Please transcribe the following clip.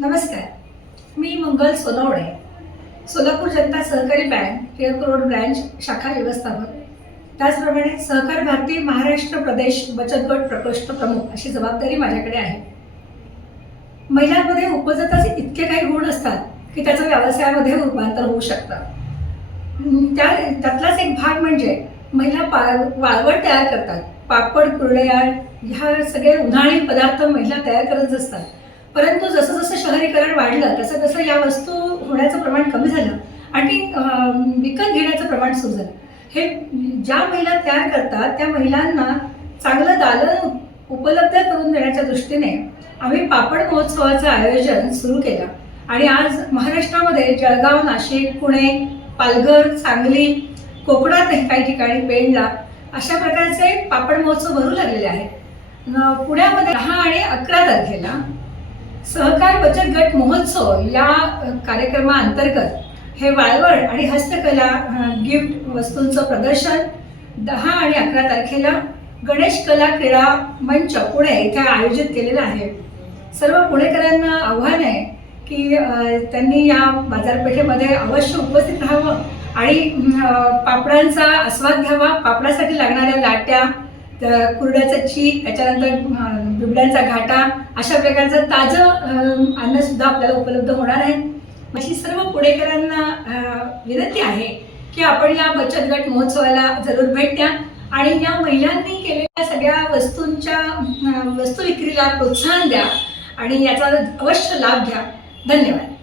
नमस्कार. मी मंगल सोनवणे सोलापूर जनता सहकारी bank Tilak road branch शाखा व्यवस्थापक. त्याचप्रमाणे सहकार भारती महाराष्ट्र प्रदेश बचत गट प्रकोष्ठ प्रमुख अशी जबाबदारी माझ्याकडे आहे. महिलांमध्ये उपजताचे इतके काही गुण असतात की त्याचं व्यवसायामध्ये रूपांतर होऊ शकतं. त्या त्यातलाच एक भाग म्हणजे महिला पा वाळवड तयार करतात. पापड कुरडया ह्या सगळे उन्हाळी पदार्थ महिला तयार करत असतात. परंतु जसं जसं शहरीकरण वाढलं तसं तसं या वस्तू होण्याचं प्रमाण कमी झालं आणि विकत घेण्याचं प्रमाण सुरू झालं. हे ज्या महिला तयार करतात त्या महिलांना चांगलं दालन उपलब्ध करून देण्याच्या दृष्टीने आम्ही पापड महोत्सवाचं आयोजन सुरू केलं. आणि आज महाराष्ट्रामध्ये जळगाव नाशिक पुणे पालघर सांगली कोकणात काही ठिकाणी पेणला अशा प्रकारचे पापड महोत्सव भरू लागलेले आहेत. पुण्यामध्ये दहा आणि अकरा तारखेला सहकार बचत गट महोत्सव या कार्यक्रमाअंतर्गत हे वाळवड आणि हस्तकला गिफ्ट वस्तूंचं प्रदर्शन दहा आणि अकरा तारखेला गणेश कला क्रीडा मंच पुणे इथे आयोजित केलेलं आहे. सर्व पुणेकरांना आव्हान आहे की त्यांनी या बाजारपेठेमध्ये अवश्य उपस्थित राहावं आणि पापडांचा आस्वाद घ्यावा. पापडासाठी लागणाऱ्या लाट्या तर कुरड्याचं चीक त्याच्यानंतर बिबड्यांचा घाटा अशा प्रकारचं ताजं अन्नसुद्धा आपल्याला उपलब्ध होणार आहे. अशी सर्व पुणेकरांना विनंती आहे की आपण या बचत गट महोत्सवाला जरूर भेट द्या आणि या महिलांनी केलेल्या सगळ्या वस्तूंच्या वस्तू विक्रीला प्रोत्साहन द्या आणि याचा अवश्य लाभ घ्या. धन्यवाद.